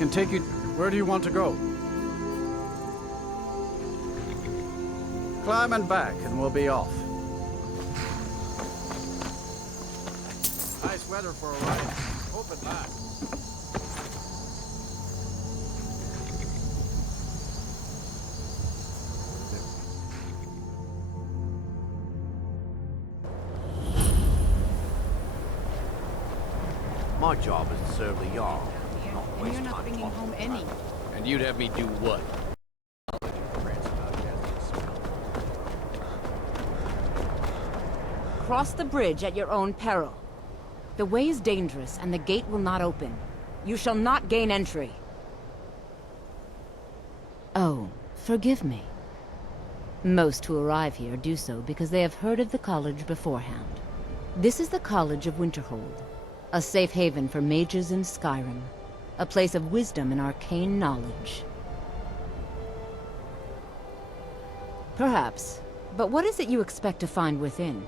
can take you... Where do you want to go? Climb and back, and we'll be off. Nice weather for a ride. Hope it lasts. My job is to serve the Jarl, not And waste you're not time bringing talking home about any. And you'd have me do what? Cross the bridge at your own peril. The way is dangerous, and the gate will not open. You shall not gain entry. Oh, forgive me. Most who arrive here do so because they have heard of the college beforehand. This is the College of Winterhold, a safe haven for mages in Skyrim, a place of wisdom and arcane knowledge. Perhaps, but what is it you expect to find within?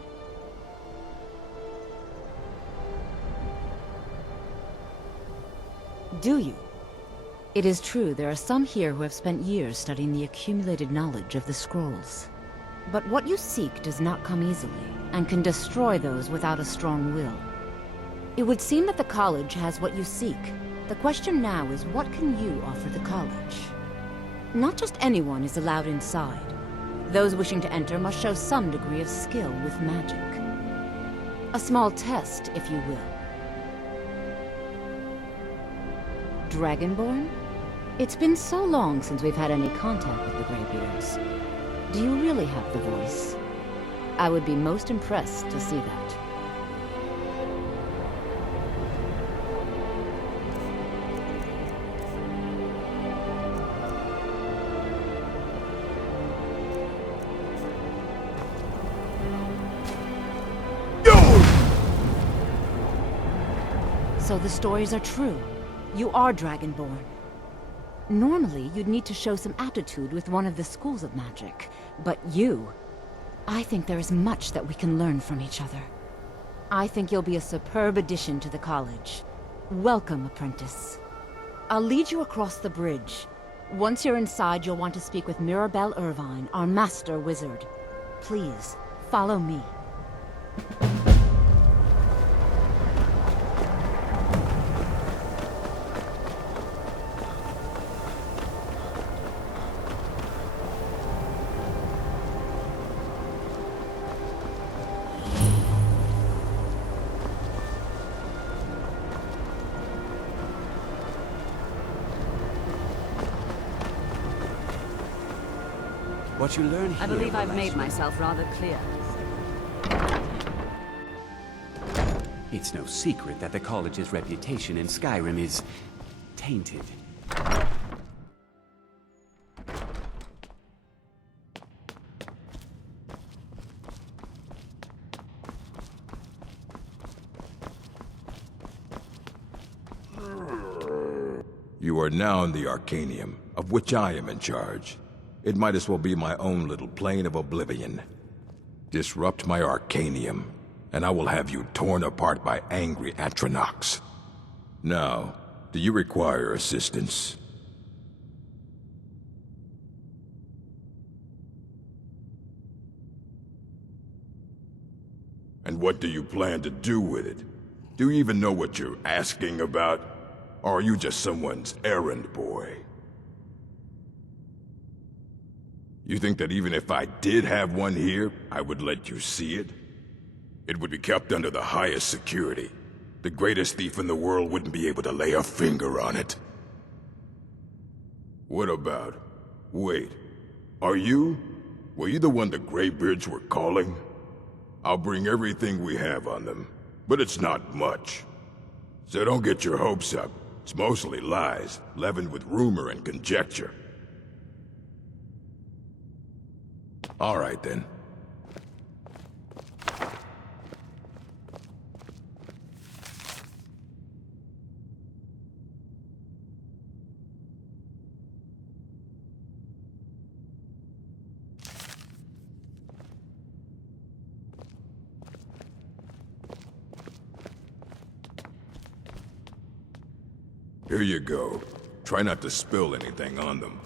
Do you? It is true there are some here who have spent years studying the accumulated knowledge of the scrolls. But what you seek does not come easily, and can destroy those without a strong will. It would seem that the college has what you seek. The question now is, what can you offer the college? Not just anyone is allowed inside. Those wishing to enter must show some degree of skill with magic. A small test, if you will. Dragonborn? It's been so long since we've had any contact with the Greybeards. Do you really have the voice? I would be most impressed to see that. So the stories are true. You are Dragonborn. Normally, you'd need to show some aptitude with one of the schools of magic. But you... I think there is much that we can learn from each other. I think you'll be a superb addition to the college. Welcome, apprentice. I'll lead you across the bridge. Once you're inside, you'll want to speak with Mirabelle Irvine, our master wizard. Please, follow me. What you learn here... I believe I've made relates- myself rather clear. It's no secret that the college's reputation in Skyrim is... tainted. You are now in the Arcanium, of which I am in charge. It might as well be my own little plane of oblivion. Disrupt my Arcanium, and I will have you torn apart by angry Atronachs. Now, do you require assistance? And what do you plan to do with it? Do you even know what you're asking about? Or are you just someone's errand boy? You think that even if I did have one here, I would let you see it? It would be kept under the highest security. The greatest thief in the world wouldn't be able to lay a finger on it. What about... Wait. Are you? Were you the one the Greybeards were calling? I'll bring everything we have on them, but it's not much. So don't get your hopes up. It's mostly lies, leavened with rumor and conjecture. All right, then. Here you go. Try not to spill anything on them.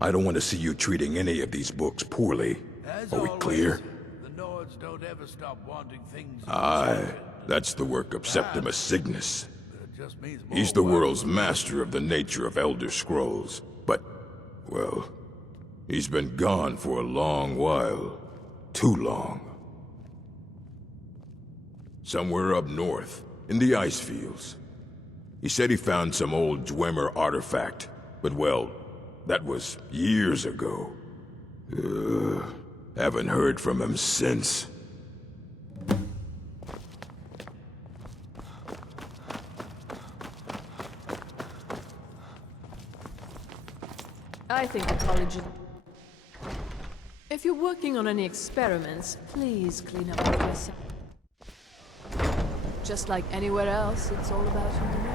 I don't want to see you treating any of these books poorly. Are we clear? The Nords don't ever stop wanting things. Aye, that's the work of Septimus Cygnus. It just means more He's the work. world's master of the nature of Elder Scrolls. But, well, he's been gone for a long while. Too long. Somewhere up north, in the ice fields. He said he found some old Dwemer artifact, but well, that was years ago. Haven't heard from him since. I think the college... If you're working on any experiments, please clean up after yourself. Just like anywhere else, it's all about who you know.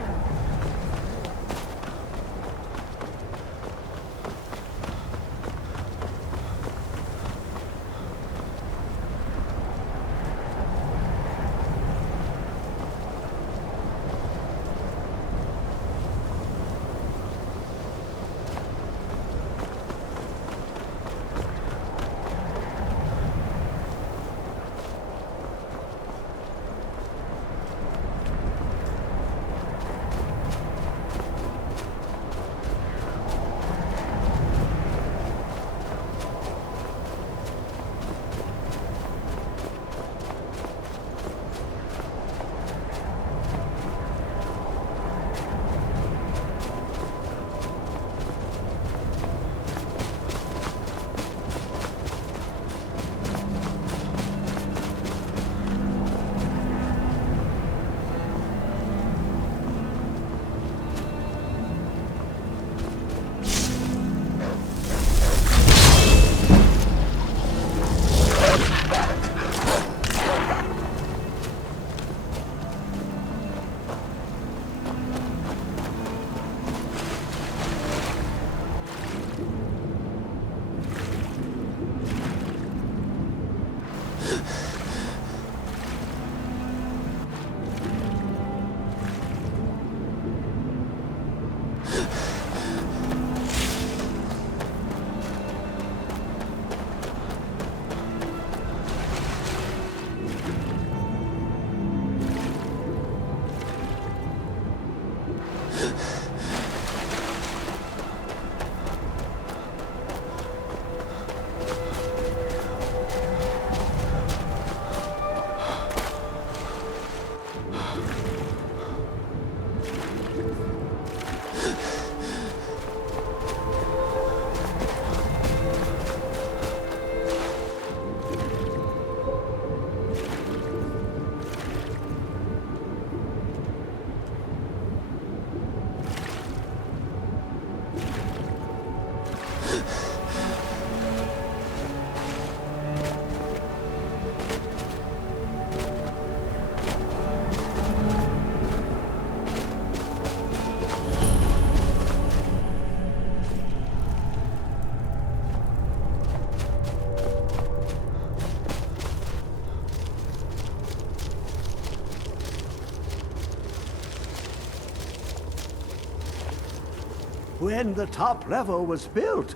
When the top level was built,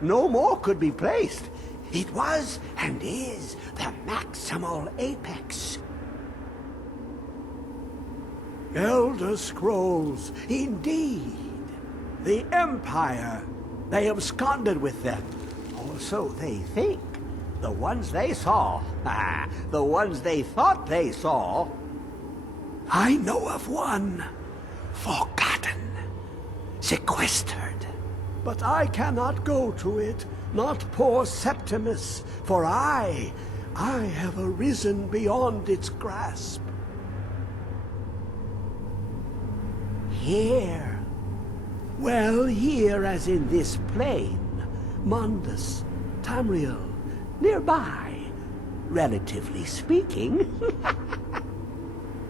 no more could be placed. It was and is the maximal apex. Elder Scrolls, indeed. The Empire. They absconded with them. Or so they think. The ones they saw. The ones they thought they saw. I know of one. Forgotten. Sequestered. But I cannot go to it. Not poor Septimus. For I have arisen beyond its grasp. Here. Well, here as in this plain. Mundus, Tamriel, nearby, relatively speaking.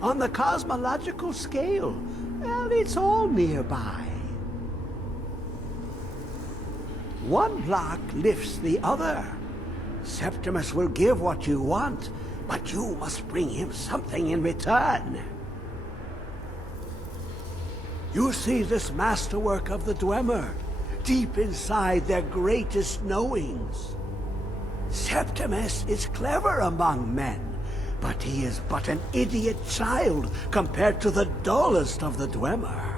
On the cosmological scale, well, it's all nearby. One block lifts the other. Septimus will give what you want, but you must bring him something in return. You see this masterwork of the Dwemer, deep inside their greatest knowings. Septimus is clever among men, but he is but an idiot child compared to the dullest of the Dwemer.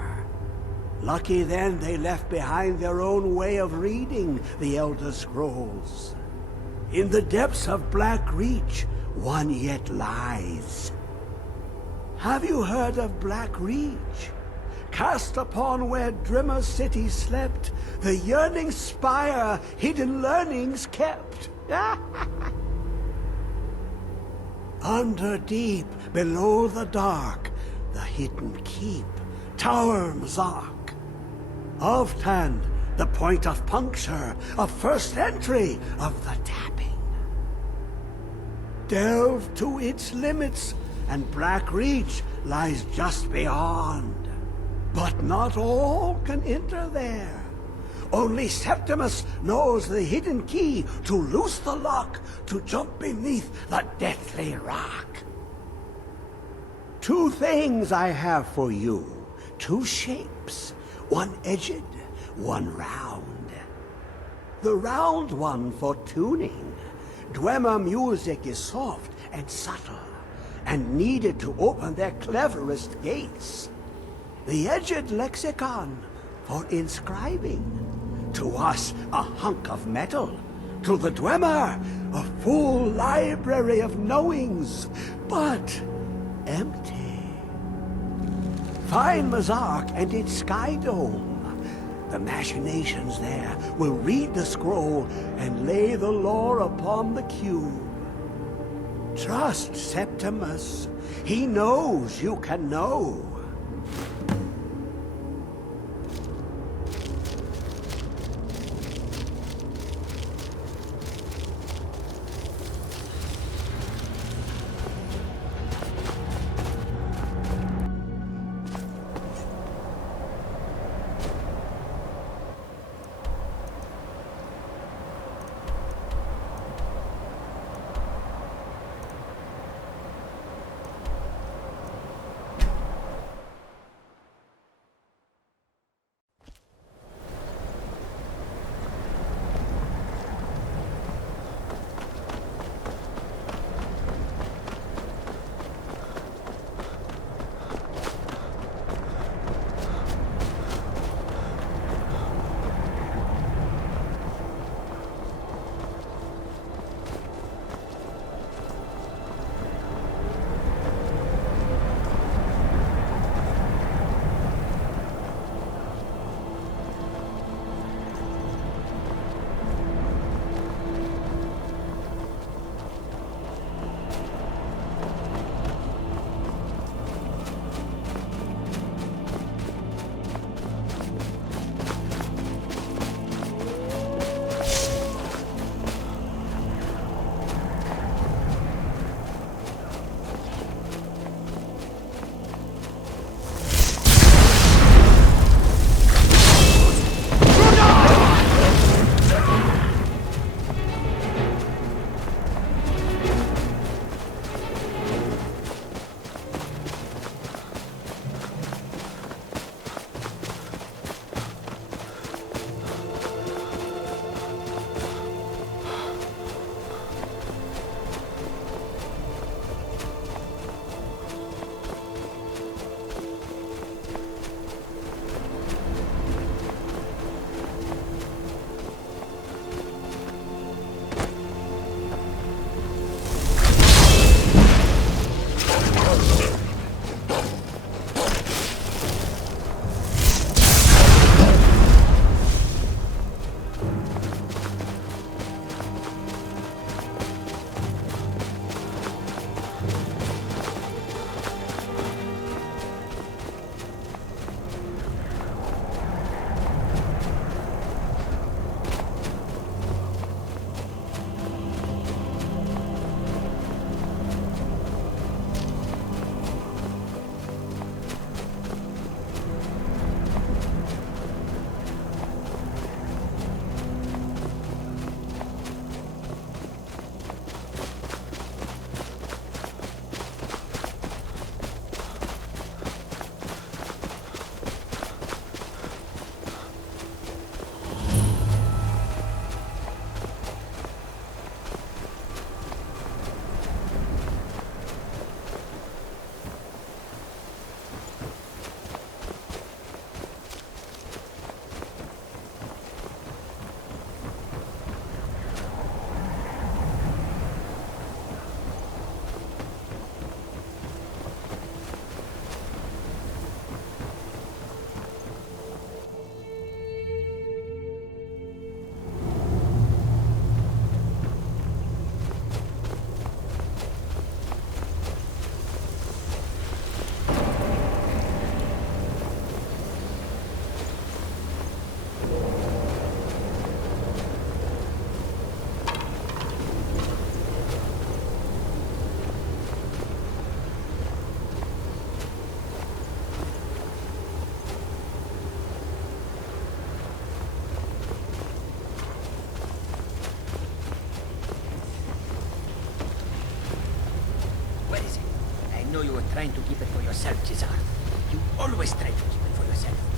Lucky then they left behind their own way of reading the Elder Scrolls. In the depths of Black Reach, one yet lies. Have you heard of Black Reach? Cast upon where Drimmer City slept, the yearning spire hidden learnings kept. Under deep, below the dark, the hidden keep, Tower Mzark. Of Tand, the point of puncture, of first entry of the tapping. Delve to its limits, and Black Reach lies just beyond. But not all can enter there. Only Septimus knows the hidden key to loose the lock, to jump beneath the deathly rock. Two things I have for you. Two shapes. One edged, one round. The round one for tuning. Dwemer music is soft and subtle, and needed to open their cleverest gates. The edged lexicon for inscribing. To us, a hunk of metal. To the Dwemer, a full library of knowings, but empty. Find Mzark and its sky dome. The machinations there will read the scroll and lay the lore upon the cube. Trust Septimus. He knows you can know. trying to keep it for yourself, Cesar. You always try to keep it for yourself.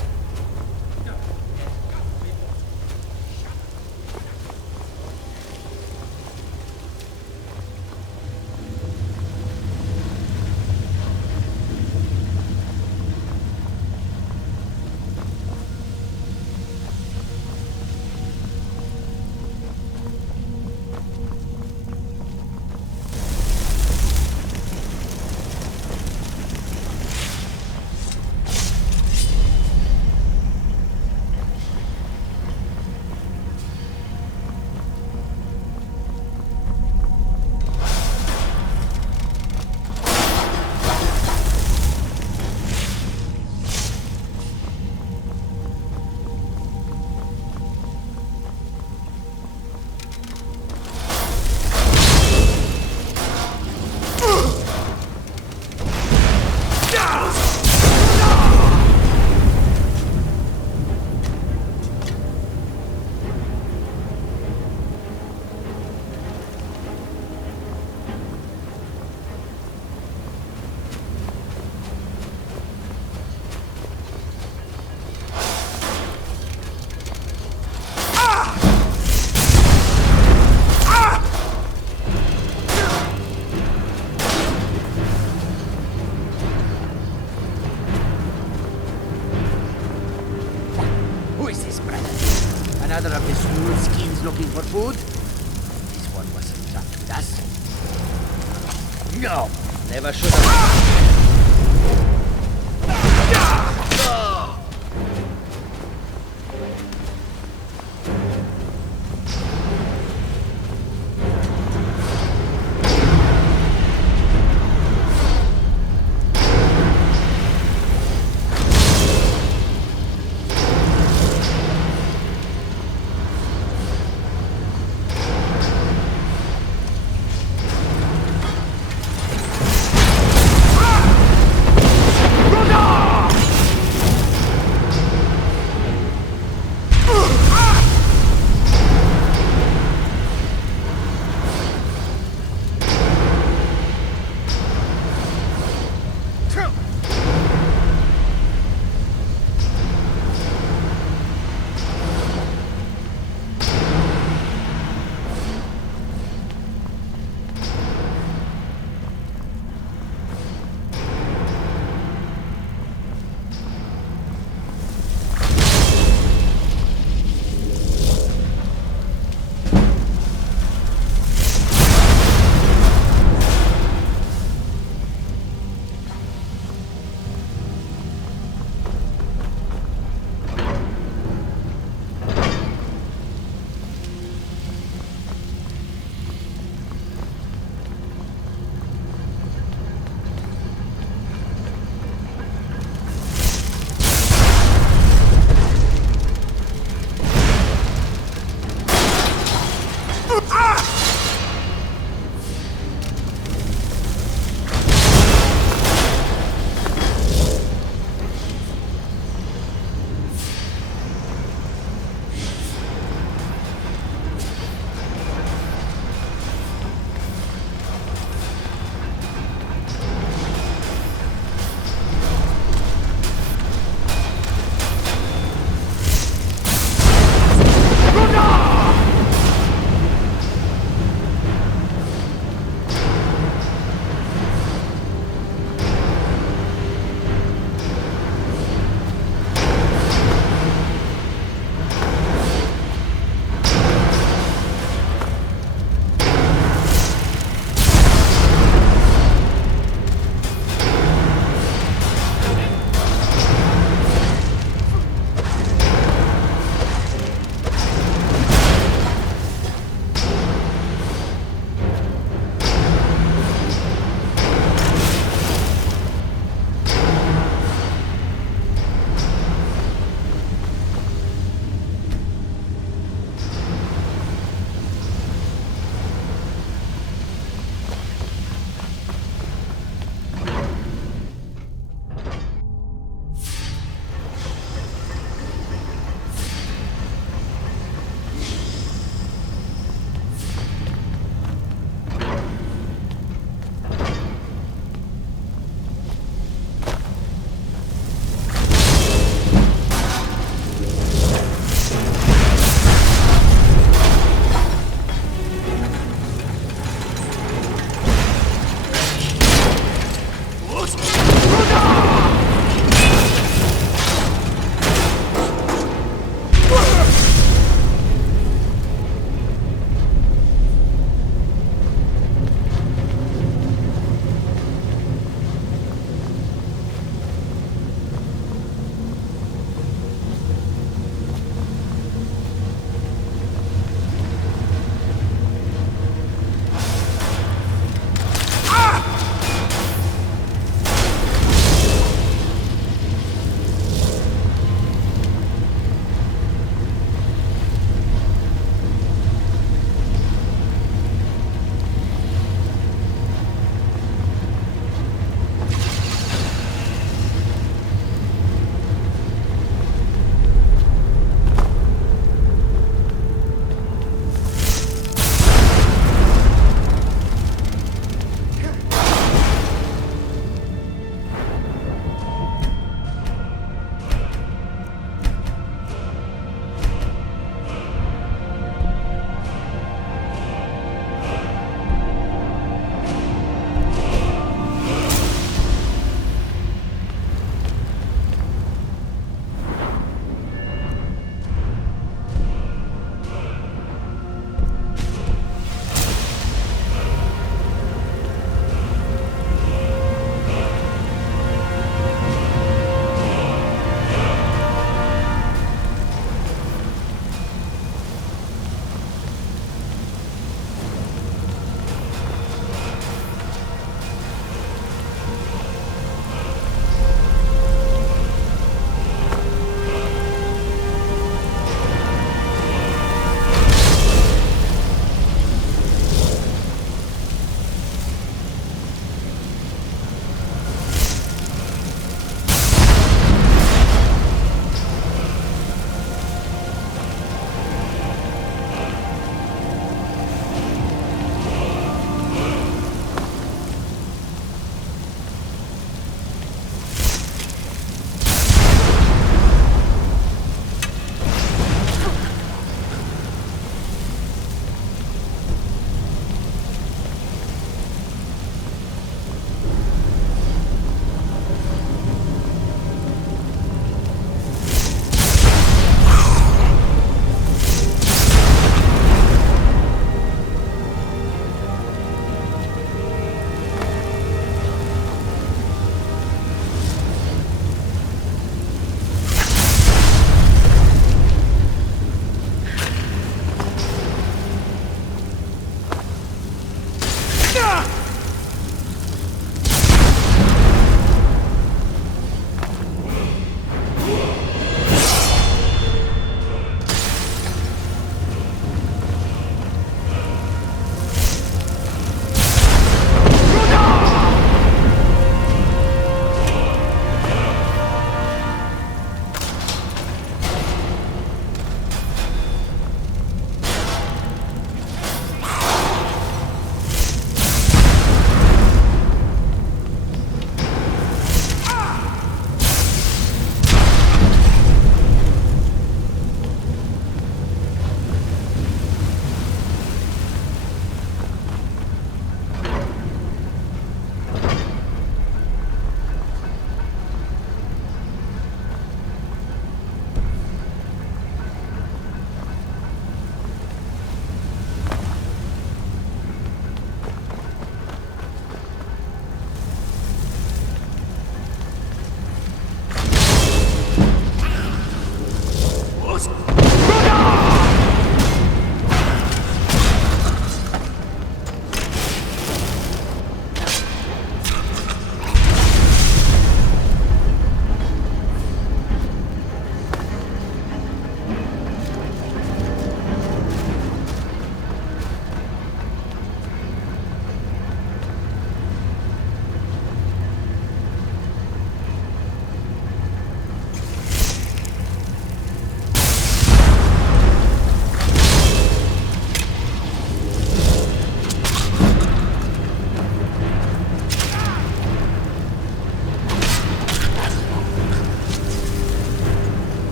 Another of the smooth skins looking for food? This one wasn't trapped with us. No, never should have.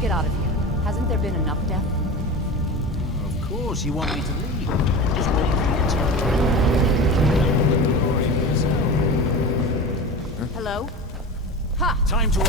get out of here. Hasn't there been enough death? Of course, you want me to leave. Just wait for your turn. The glory yourself. Hello? Ha! Time to end.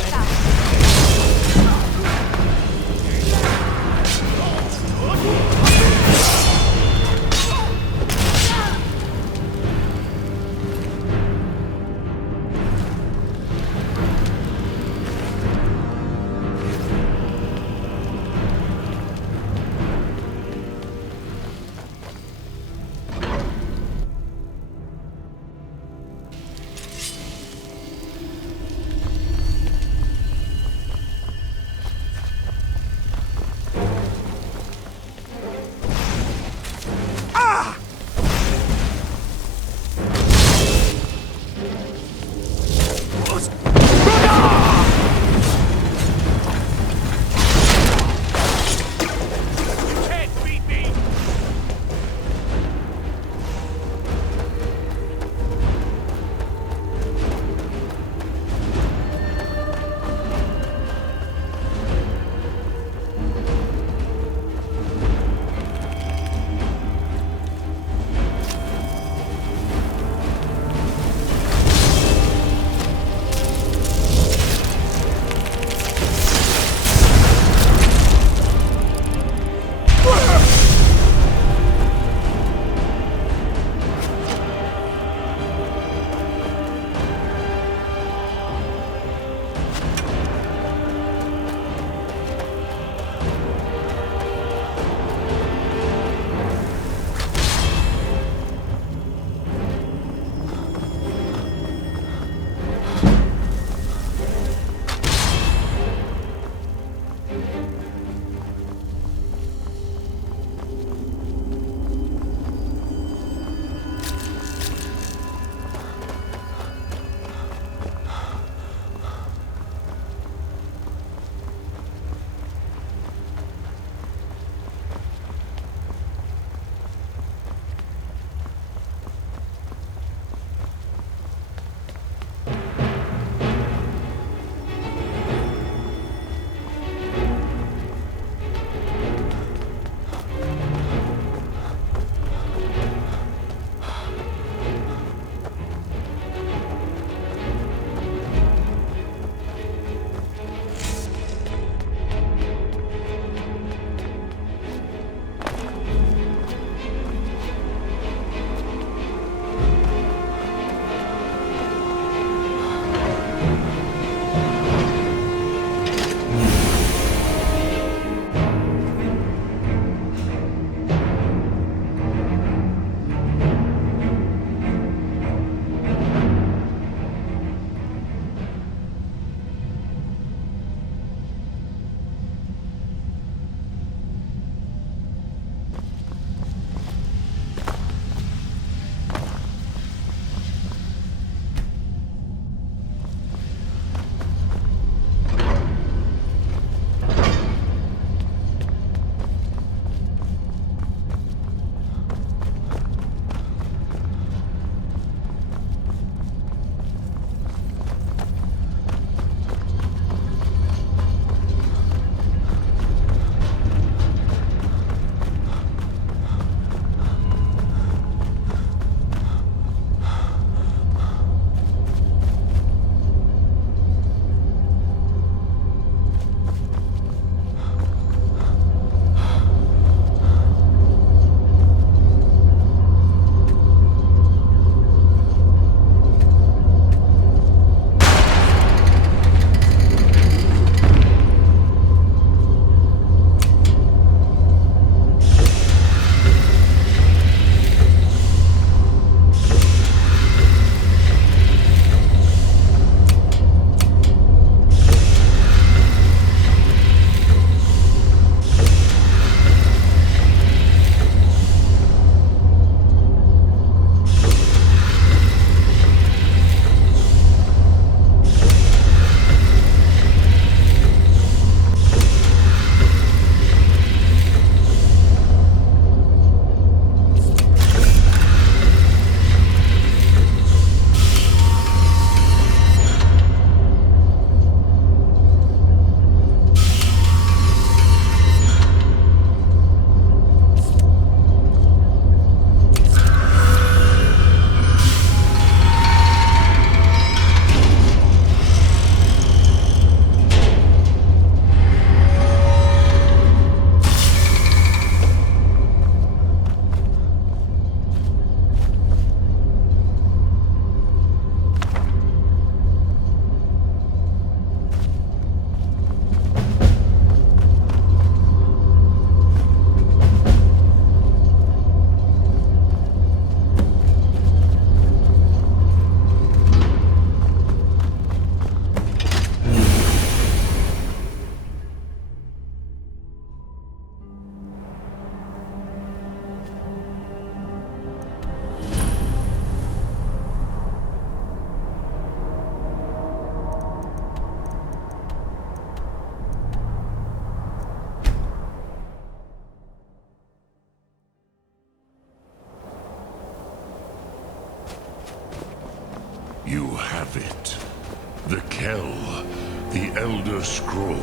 Elder Scroll.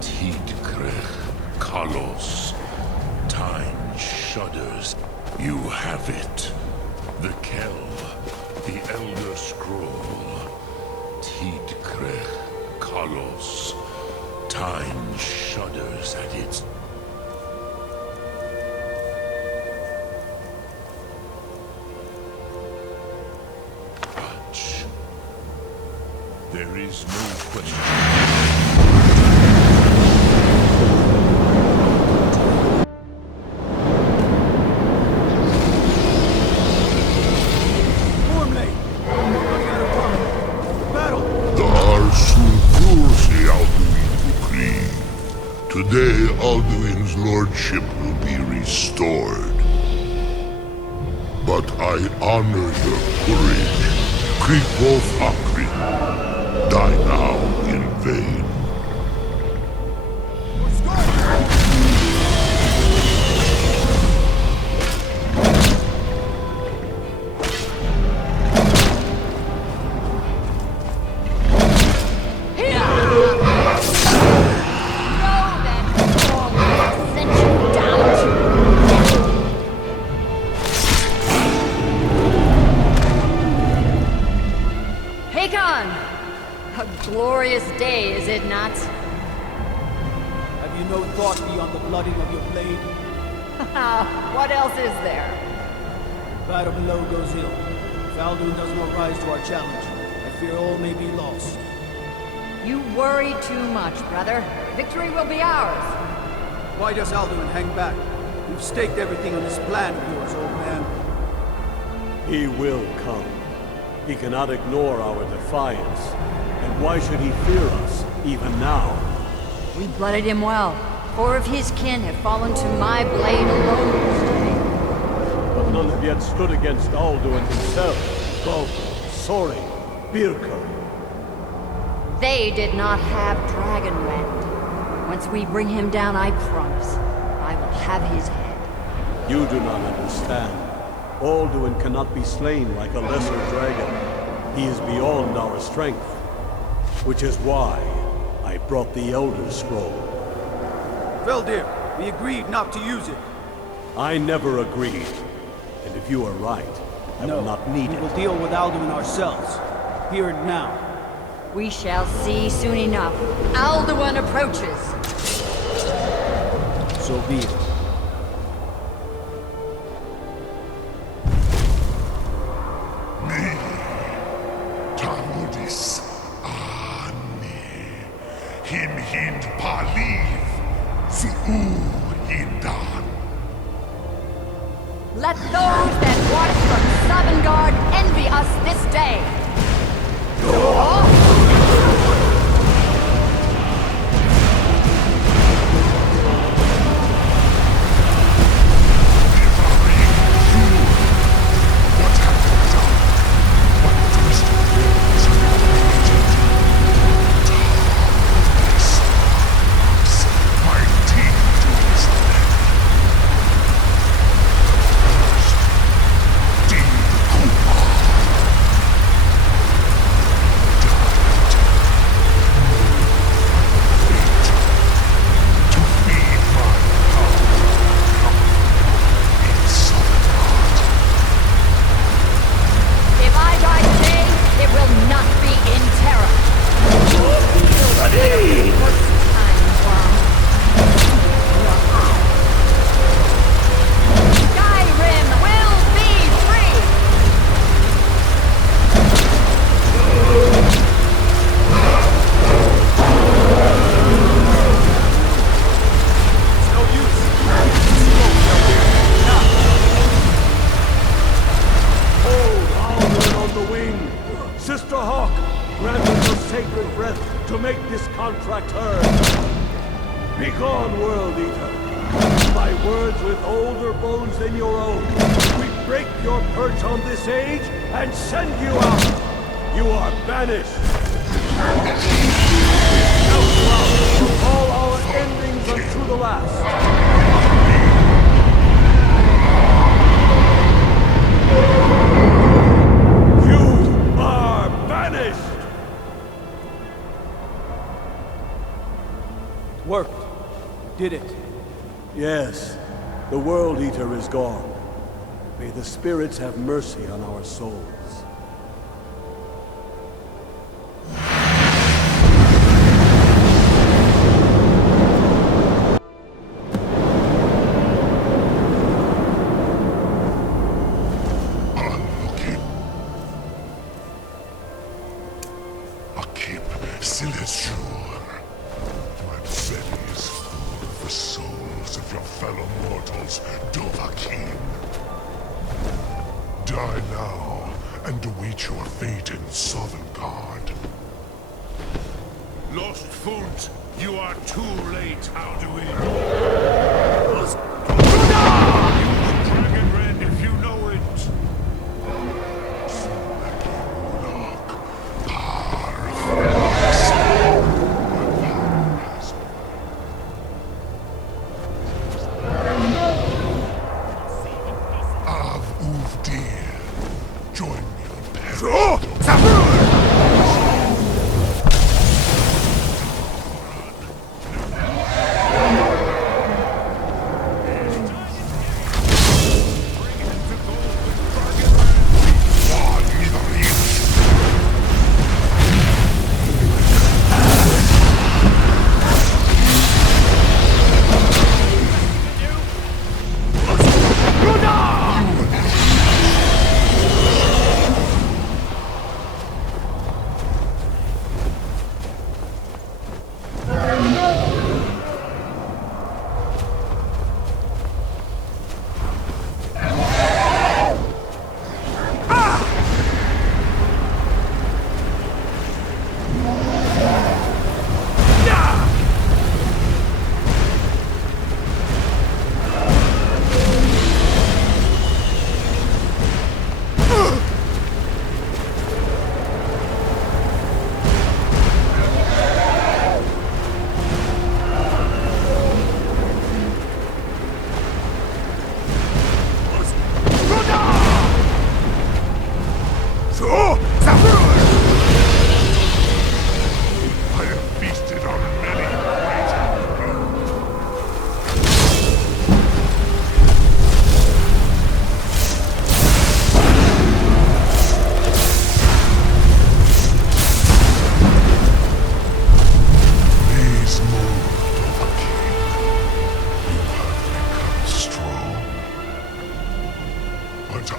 Tidkrech Kalos. Time shudders. You have it. The Kell. The Elder Scroll. Tidkrech Kalos. Time shudders at its... touch. There is no question. Today, Alduin's lordship will be restored. But I honor your courage. Creepwolf Akrin. Die now in vain. Glorious day, is it not? Have you no thought beyond the blooding of your blade? What else is there? Battle below goes ill. If Alduin does not rise to our challenge, I fear all may be lost. You worry too much, brother. Victory will be ours. Why does Alduin hang back? We've staked everything on this plan of yours, old man. He will come. He cannot ignore our defiance. And why should he fear us, even now? We blooded him well. 4 of his kin have fallen to my blade alone this day. But none have yet stood against Alduin himself. Gulp, Sori, Birker. They did not have Dragonrend. Once we bring him down, I promise, I will have his head. You do not understand. Alduin cannot be slain like a lesser dragon. He is beyond our strength. Which is why I brought the Elder Scroll. Veldir, we agreed not to use it. I never agreed. And if you are right, I will not need it. We will deal with Alduin ourselves. Here and now. We shall see soon enough. Alduin approaches. So be it. Hind Paliv, Su'u Hindan. Let those that watch from Sovngarde envy us this day. Worked. Did it. Yes, the World Eater is gone. May the spirits have mercy on our souls. Die now, and await your fate in Sovngarde. Lost Foot, you are too late, Alduin. Use Dragon Red if you know it.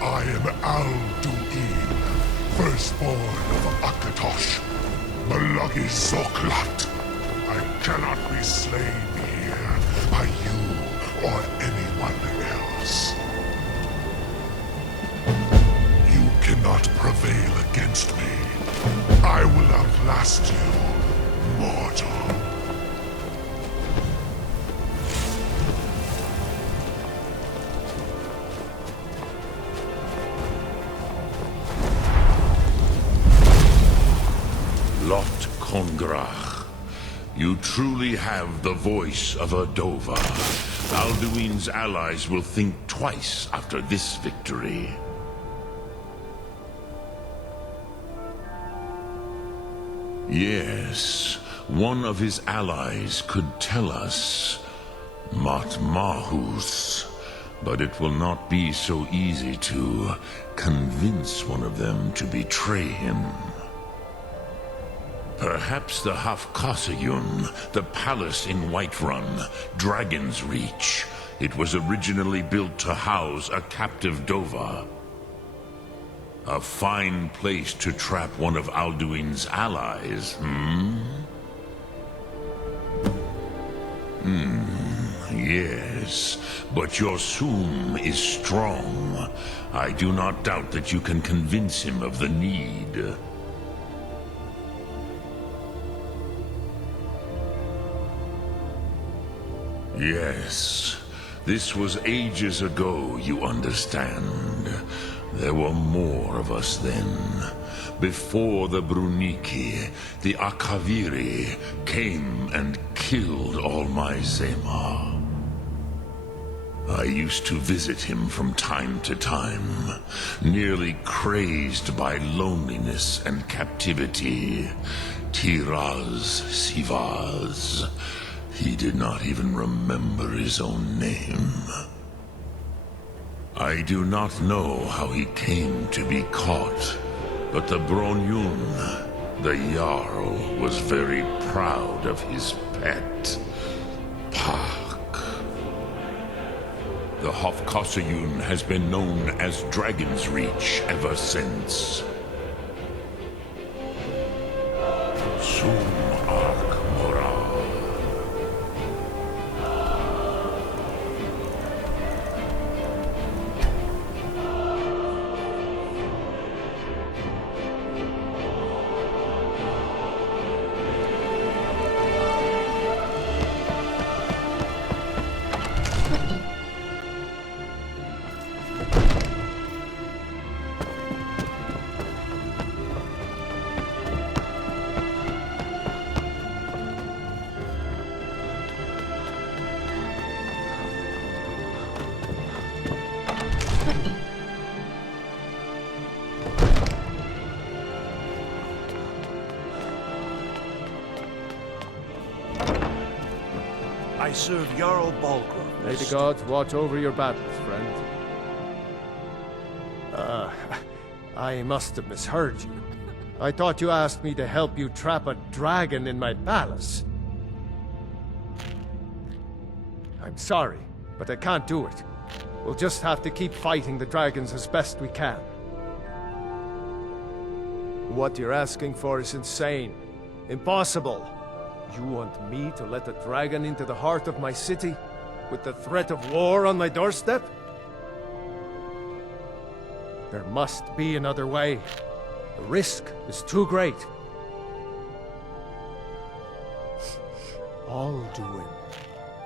I am Alduin, firstborn of Akatosh, Malagi Zoklat. I cannot be slain here by you or anyone else. You cannot prevail against me. I will outlast you, mortal. Lot Kongrach, you truly have the voice of a Dova. Alduin's allies will think twice after this victory. Yes, one of his allies could tell us Matmahus, but it will not be so easy to convince one of them to betray him. Perhaps the Hafkasayun, the palace in Whiterun, Dragon's Reach. It was originally built to house a captive Dova. A fine place to trap one of Alduin's allies, yes, but your Soom is strong. I do not doubt that you can convince him of the need. Yes, this was ages ago, you understand. There were more of us then. Before the Bruniki, the Akaviri came and killed all my Zema. I used to visit him from time to time, nearly crazed by loneliness and captivity. Tiraz Sivaz. He did not even remember his own name. I do not know how he came to be caught, but the Bronyun, the Jarl, was very proud of his pet, Pak. The Hofkossayun has been known as Dragon's Reach ever since. Sum Ark Moral. I serve Jarl Balgruuf. May the gods watch over your battles, friend. I must have misheard you. I thought you asked me to help you trap a dragon in my palace. I'm sorry, but I can't do it. We'll just have to keep fighting the dragons as best we can. What you're asking for is insane. Impossible. You want me to let a dragon into the heart of my city, with the threat of war on my doorstep? There must be another way. The risk is too great. Alduin,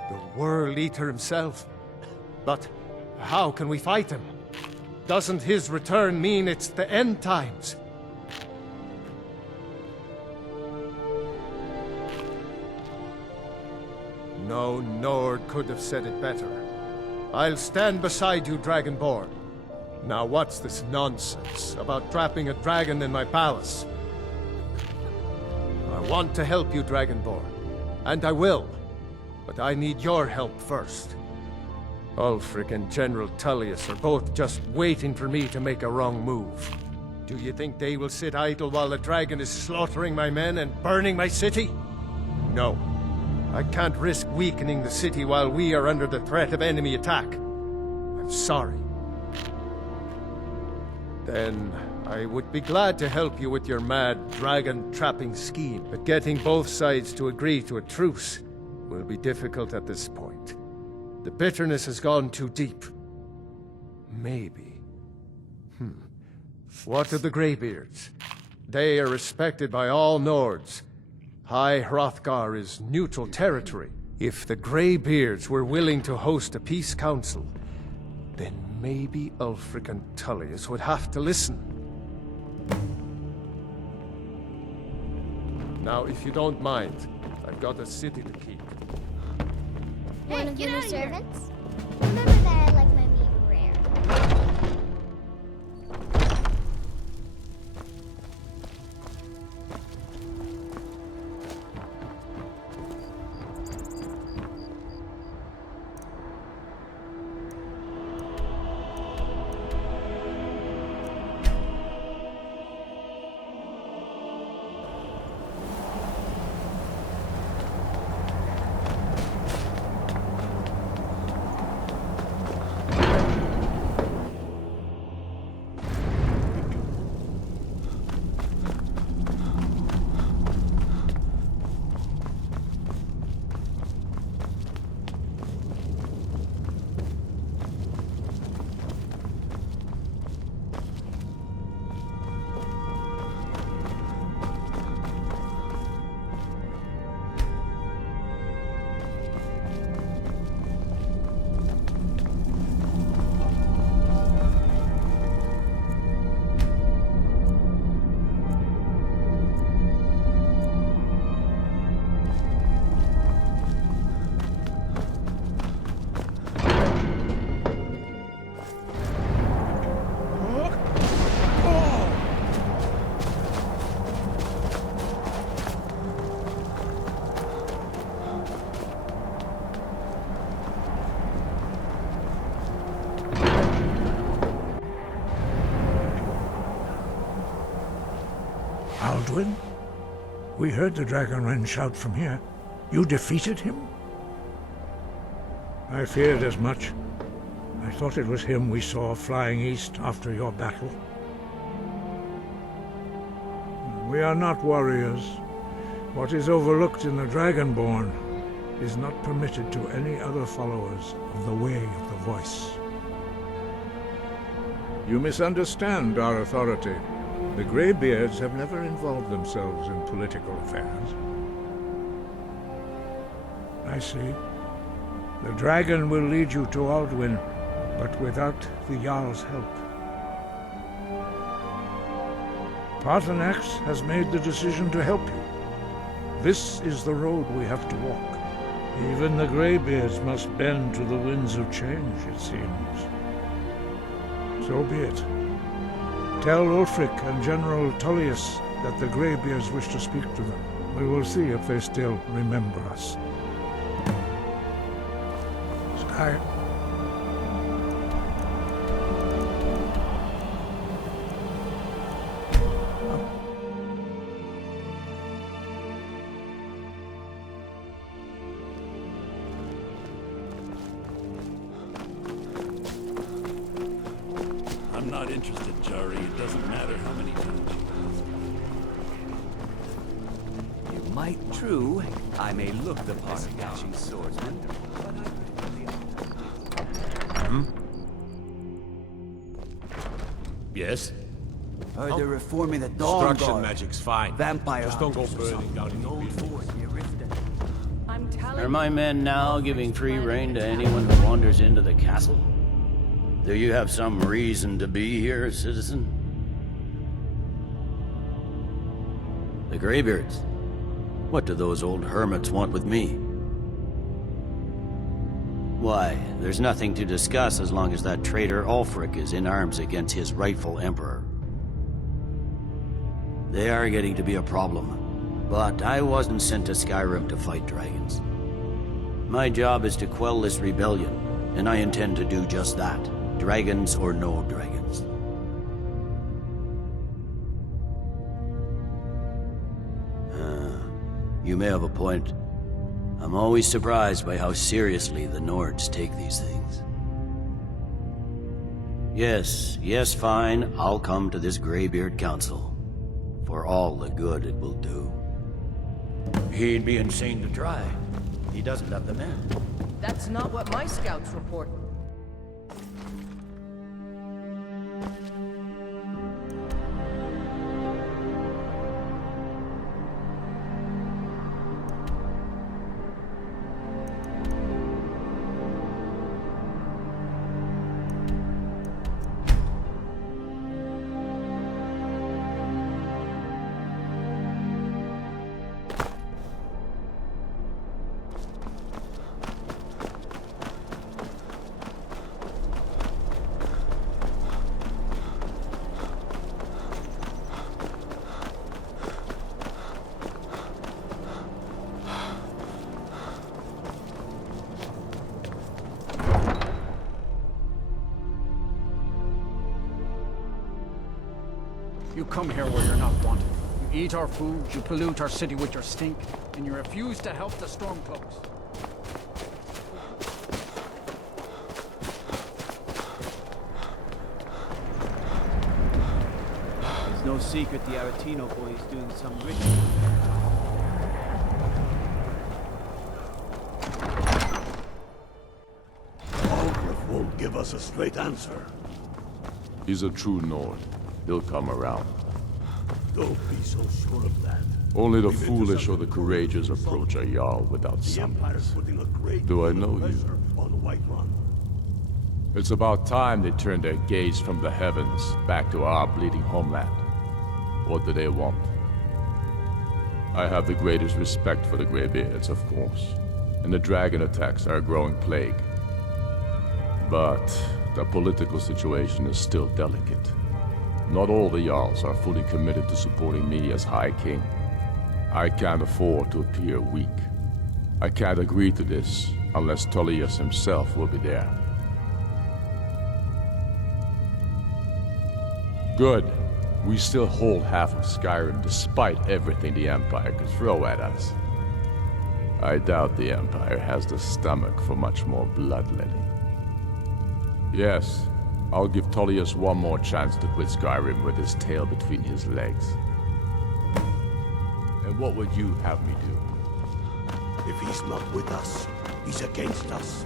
the World Eater himself. But how can we fight him? Doesn't his return mean it's the end times? No Nord could have said it better. I'll stand beside you, Dragonborn. Now what's this nonsense about trapping a dragon in my palace? I want to help you, Dragonborn. And I will. But I need your help first. Ulfric and General Tullius are both just waiting for me to make a wrong move. Do you think they will sit idle while the dragon is slaughtering my men and burning my city? No. I can't risk weakening the city while we are under the threat of enemy attack. I'm sorry. Then I would be glad to help you with your mad dragon-trapping scheme, but getting both sides to agree to a truce will be difficult at this point. The bitterness has gone too deep. Maybe. What of the Greybeards? They are respected by all Nords. High Hrothgar is neutral territory. If the Greybeards were willing to host a peace council, then maybe Ulfric and Tullius would have to listen. Now, if you don't mind, I've got a city to keep. One of your new servants? Remember that I like my meat rare. We heard the Dragonren shout from here. You defeated him? I feared as much. I thought it was him we saw flying east after your battle. We are not warriors. What is overlooked in the Dragonborn is not permitted to any other followers of the Way of the Voice. You misunderstand our authority. The Greybeards have never involved themselves in political affairs. I see. The dragon will lead you to Alduin, but without the Jarl's help. Paarthurnax has made the decision to help you. This is the road we have to walk. Even the Greybeards must bend to the winds of change, it seems. So be it. Tell Ulfric and General Tullius that the Greybeards wish to speak to them. We will see if they still remember us. Sky. I'm not interested, Jari. It doesn't matter how many times you ask. You might, true. I may look the part of dashing swordsman, but Yes? Heard they're reforming the Dawn Guard. Destruction magic's fine. Vampire Just don't go hunters or burning down any buildings. Are my men now giving free rein to anyone who wanders into the castle? Do you have some reason to be here, citizen? The Greybeards? What do those old hermits want with me? Why, there's nothing to discuss as long as that traitor Ulfric is in arms against his rightful emperor. They are getting to be a problem, but I wasn't sent to Skyrim to fight dragons. My job is to quell this rebellion, and I intend to do just that. Dragons or no dragons. You may have a point. I'm always surprised by how seriously the Nords take these things. Yes, fine. I'll come to this Greybeard Council. For all the good it will do. He'd be insane to try. He doesn't have the men. That's not what my scouts report. You come here where you're not wanted. You eat our food, you pollute our city with your stink, and you refuse to help the Stormcloaks. It's no secret the Aretino boy is doing some ritual. Balgruuf won't give us a straight answer. He's a true Nord. He'll come around. Don't be so sure of that. Only the foolish or the courageous approach a Jarl without The Empire's summons. putting a great Do I deal of know you? pressure on Whiterun. It's about time they turned their gaze from the heavens back to our bleeding homeland. What do they want? I have the greatest respect for the Greybeards, of course, and the dragon attacks are a growing plague. But the political situation is still delicate. Not all the Jarls are fully committed to supporting me as High King. I can't afford to appear weak. I can't agree to this unless Tullius himself will be there. Good. We still hold half of Skyrim despite everything the Empire could throw at us. I doubt the Empire has the stomach for much more bloodletting. Yes, I'll give Tullius one more chance to quit Skyrim with his tail between his legs. And what would you have me do? If he's not with us, he's against us.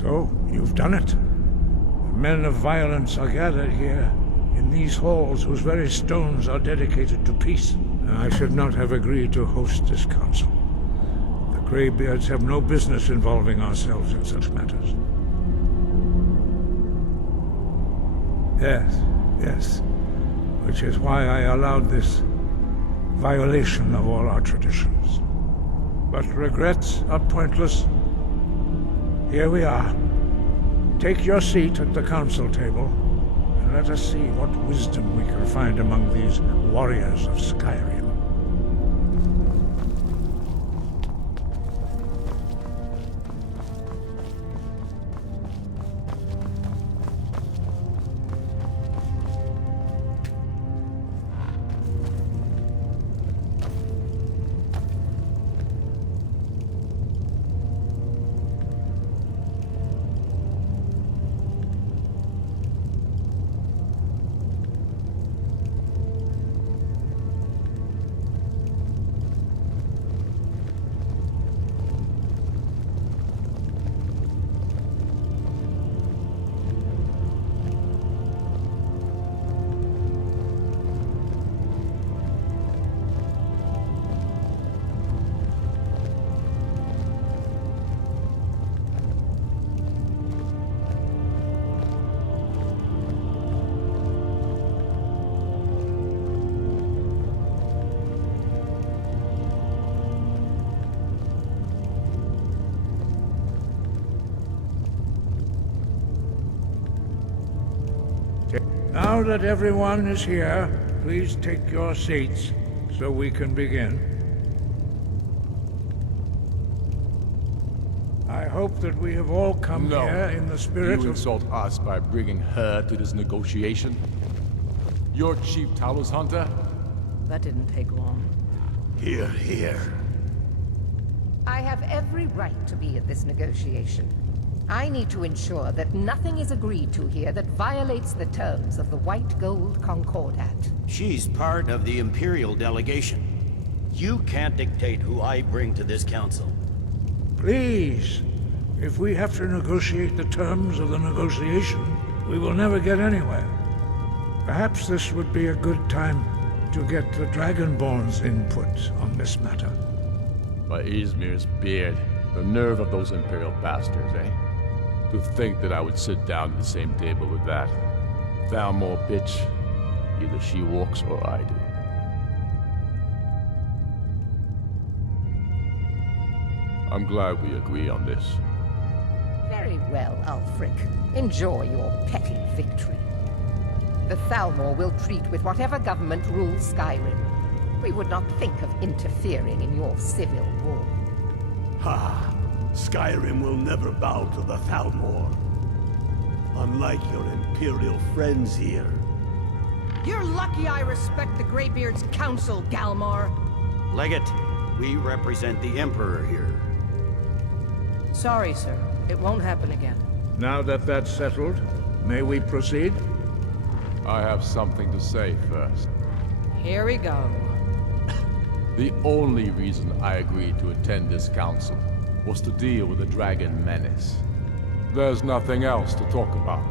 So, you've done it. The men of violence are gathered here, in these halls whose very stones are dedicated to peace. I should not have agreed to host this council. The Greybeards have no business involving ourselves in such matters. Yes. Which is why I allowed this violation of all our traditions. But regrets are pointless. Here we are. Take your seat at the council table, and let us see what wisdom we can find among these warriors of Skyrim. Now that everyone is here, please take your seats so we can begin. I hope that we have all come here in the spirit You of... insult us by bringing her to this negotiation? You're Chief Talos Hunter? That didn't take long. Here. I have every right to be at this negotiation. I need to ensure that nothing is agreed to here that violates the terms of the White Gold Concordat. She's part of the Imperial delegation. You can't dictate who I bring to this council. Please, if we have to negotiate the terms of the negotiation, we will never get anywhere. Perhaps this would be a good time to get the Dragonborn's input on this matter. By Izmir's beard, the nerve of those Imperial bastards, eh? To think that I would sit down at the same table with that Thalmor bitch. Either she walks or I do. I'm glad we agree on this. Very well, Ulfric. Enjoy your petty victory. The Thalmor will treat with whatever government rules Skyrim. We would not think of interfering in your civil war. Ha! Skyrim will never bow to the Thalmor. Unlike your Imperial friends here. You're lucky I respect the Greybeard's counsel, Galmar. Legate, we represent the Emperor here. Sorry, sir. It won't happen again. Now that that's settled, may we proceed? I have something to say first. Here we go. The only reason I agreed to attend this council was to deal with the Dragon Menace. There's nothing else to talk about.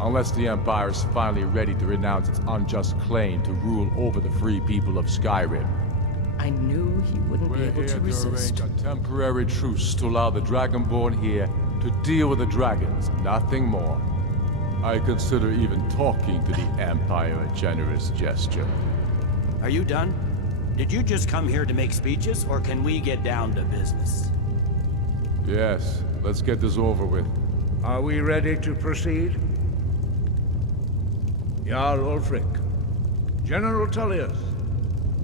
Unless the Empire is finally ready to renounce its unjust claim to rule over the free people of Skyrim. I knew he wouldn't be able to resist. We're here to arrange a temporary truce to allow the Dragonborn here To deal with the dragons, nothing more. I consider even talking to the Empire a generous gesture. Are you done? Did you just come here to make speeches, or can we get down to business? Yes, let's get this over with. Are we ready to proceed? Jarl Ulfric, General Tullius,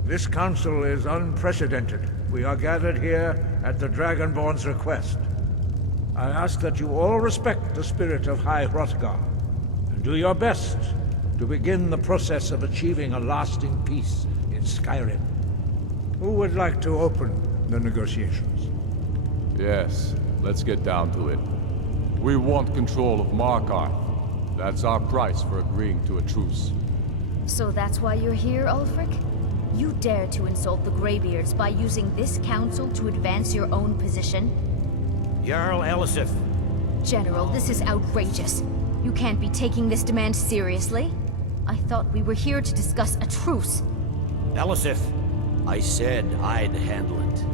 this council is unprecedented. We are gathered here at the Dragonborn's request. I ask that you all respect the spirit of High Hrothgar, and do your best to begin the process of achieving a lasting peace in Skyrim. Who would like to open the negotiations? Yes, let's get down to it. We want control of Markarth. That's our price for agreeing to a truce. So that's why you're here, Ulfric? You dare to insult the Greybeards by using this council to advance your own position? Jarl Elisif. General, this is outrageous. You can't be taking this demand seriously. I thought we were here to discuss a truce. Elisif, I said I'd handle it.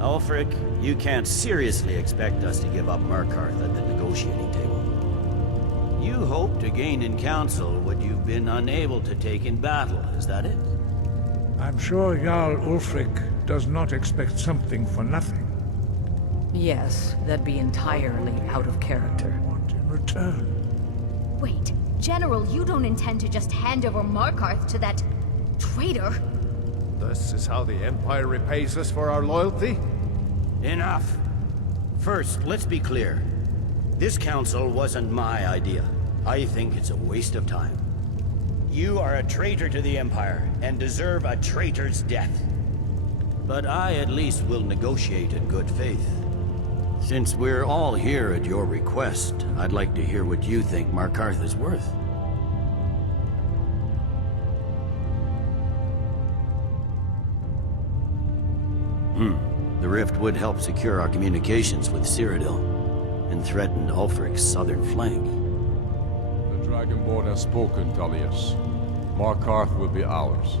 Ulfric, you can't seriously expect us to give up Markarth at the negotiating table. You hope to gain in council what you've been unable to take in battle, is that it? I'm sure Jarl Ulfric does not expect something for nothing. Yes, that'd be entirely out of character. Want in return. Wait, General, you don't intend to just hand over Markarth to that traitor? This is how the Empire repays us for our loyalty? Enough. First, let's be clear. This council wasn't my idea. I think it's a waste of time. You are a traitor to the Empire, and deserve a traitor's death. But I at least will negotiate in good faith. Since we're all here at your request, I'd like to hear what you think Markarth is worth. The rift would help secure our communications with Cyrodiil, and threaten Ulfric's southern flank. The Dragonborn has spoken, Tullius. Markarth will be ours.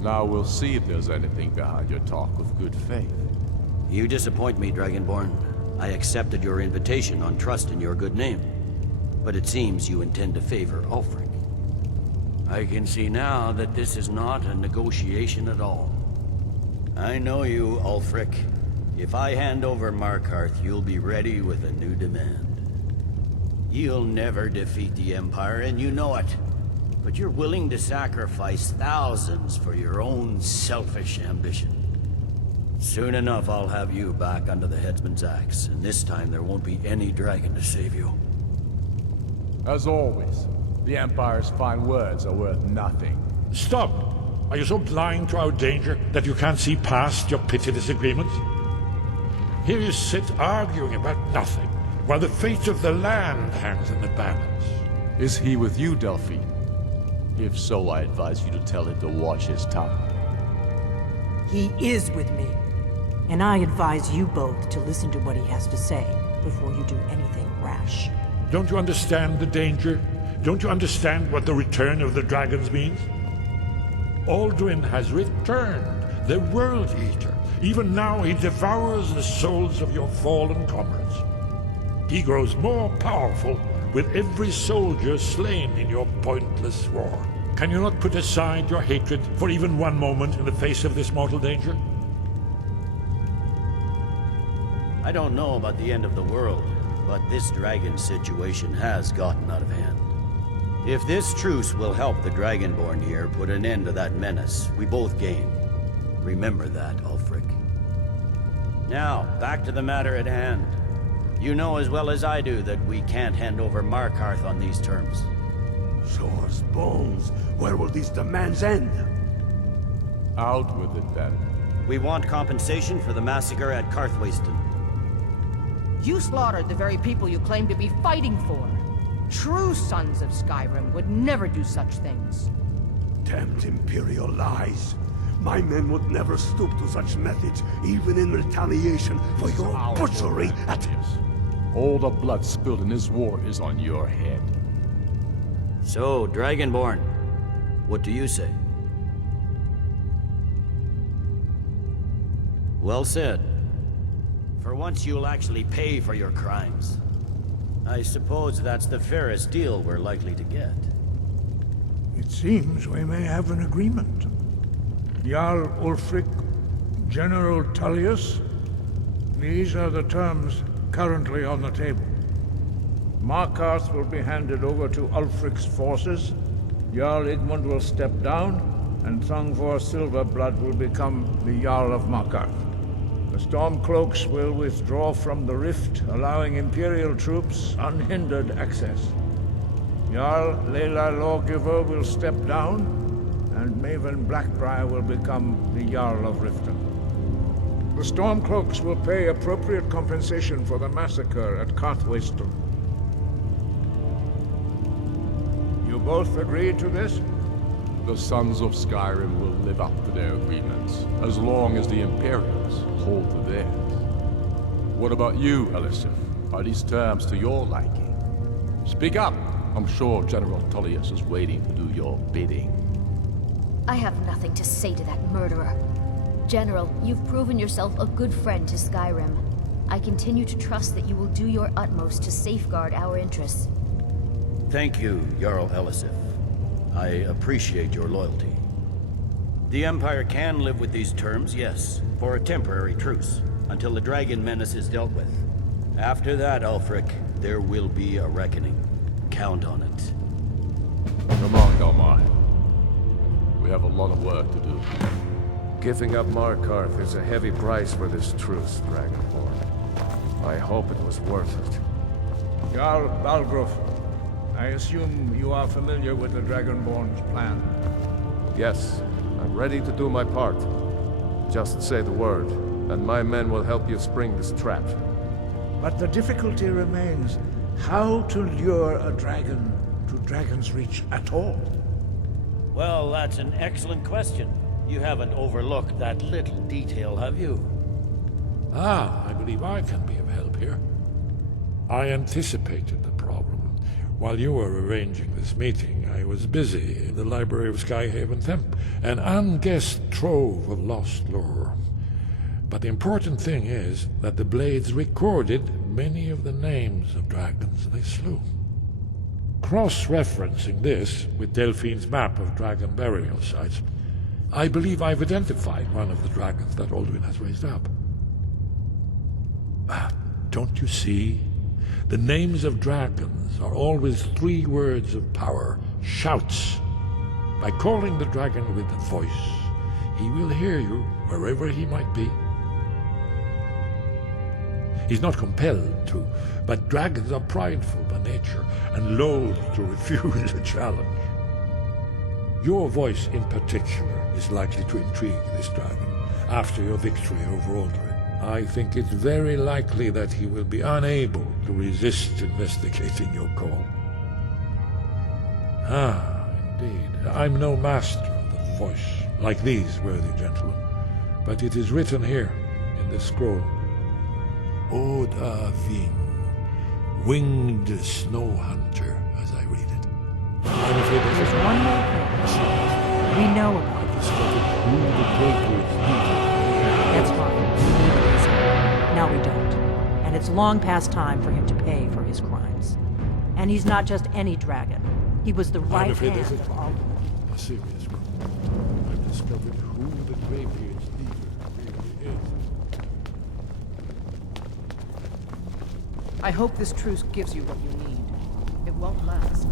Now we'll see if there's anything behind your talk of good faith. You disappoint me, Dragonborn. I accepted your invitation on trust in your good name. But it seems you intend to favor Ulfric. I can see now that this is not a negotiation at all. I know you, Ulfric. If I hand over Markarth, you'll be ready with a new demand. You'll never defeat the Empire, and you know it. But you're willing to sacrifice thousands for your own selfish ambition. Soon enough, I'll have you back under the headsman's axe, and this time there won't be any dragon to save you. As always, the Empire's fine words are worth nothing. Stop! Are you so blind to our danger that you can't see past your petty disagreements? Here you sit arguing about nothing, while the fate of the land hangs in the balance. Is he with you, Delphine? If so, I advise you to tell him to watch his tongue. He is with me. And I advise you both to listen to what he has to say before you do anything rash. Don't you understand the danger? Don't you understand what the return of the dragons means? Aldrin has returned, the World Eater. Even now he devours the souls of your fallen comrades. He grows more powerful with every soldier slain in your pointless war. Can you not put aside your hatred for even one moment in the face of this mortal danger? I don't know about the end of the world, but this dragon situation has gotten out of hand. If this truce will help the Dragonborn here put an end to that menace, we both gain. Remember that, Ulfric. Now, back to the matter at hand. You know as well as I do that we can't hand over Markarth on these terms. Swords, bones, where will these demands end? Out with it, then. We want compensation for the massacre at Karthwasten. You slaughtered the very people you claim to be fighting for. True sons of Skyrim would never do such things. Damned Imperial lies. My men would never stoop to such methods, even in retaliation for your butchery at... All the blood spilled in this war is on your head. So, Dragonborn, what do you say? Well said. For once you'll actually pay for your crimes. I suppose that's the fairest deal we're likely to get. It seems we may have an agreement. Jarl Ulfric, General Tullius, these are the terms currently on the table. Markarth will be handed over to Ulfric's forces, Jarl Igmund will step down, and Thungvor Silverblood will become the Jarl of Markarth. The Stormcloaks will withdraw from the rift, allowing Imperial troops unhindered access. Jarl Leila Lawgiver will step down, and Maven Blackbriar will become the Jarl of Riften. The Stormcloaks will pay appropriate compensation for the massacre at Carthwayston. You both agree to this? The Sons of Skyrim will live up to their agreements, as long as the Imperials hold to theirs. What about you, Elisif? Are these terms to your liking? Speak up! I'm sure General Tullius is waiting to do your bidding. I have nothing to say to that murderer. General, you've proven yourself a good friend to Skyrim. I continue to trust that you will do your utmost to safeguard our interests. Thank you, Jarl Elisif. I appreciate your loyalty. The Empire can live with these terms, yes, for a temporary truce, until the dragon menace is dealt with. After that, Ulfric, there will be a reckoning. Count on it. Come on, Galmar. We have a lot of work to do. Giving up Markarth is a heavy price for this truce, Dragonborn. I hope it was worth it. Jarl Balgruuf, I assume you are familiar with the Dragonborn's plan. Yes, I'm ready to do my part. Just say the word, and my men will help you spring this trap. But the difficulty remains how to lure a dragon to Dragon's Reach at all. Well, that's an excellent question. You haven't overlooked that little detail, have you? Ah, I believe I can be of help here. I anticipated the problem. While you were arranging this meeting, I was busy in the library of Skyhaven Temp, an unguessed trove of lost lore. But the important thing is that the Blades recorded many of the names of dragons they slew. Cross-referencing this with Delphine's map of dragon burial sites, I believe I've identified one of the dragons that Alduin has raised up. Don't you see? The names of dragons are always 3 words of power, shouts. By calling the dragon with a voice, he will hear you wherever he might be. He's not compelled to, but dragons are prideful by nature and loath to refuse a challenge. Your voice in particular is likely to intrigue this dragon after your victory over Alduin. I think it's very likely that he will be unable to resist investigating your call. Ah, indeed. I'm no master of the voice, like these worthy gentlemen, but it is written here in this scroll. Oda Ving, winged snow hunter, as I read it. I'm afraid There's one more thing. We know about I've discovered who the Greybeards need. That's fine. Now we don't. And it's long past time for him to pay for his crimes. And he's not just any dragon. He was the right hand of Alduin. A serious crime. I've discovered who the Greybeards leader really is. I hope this truce gives you what you need. It won't last.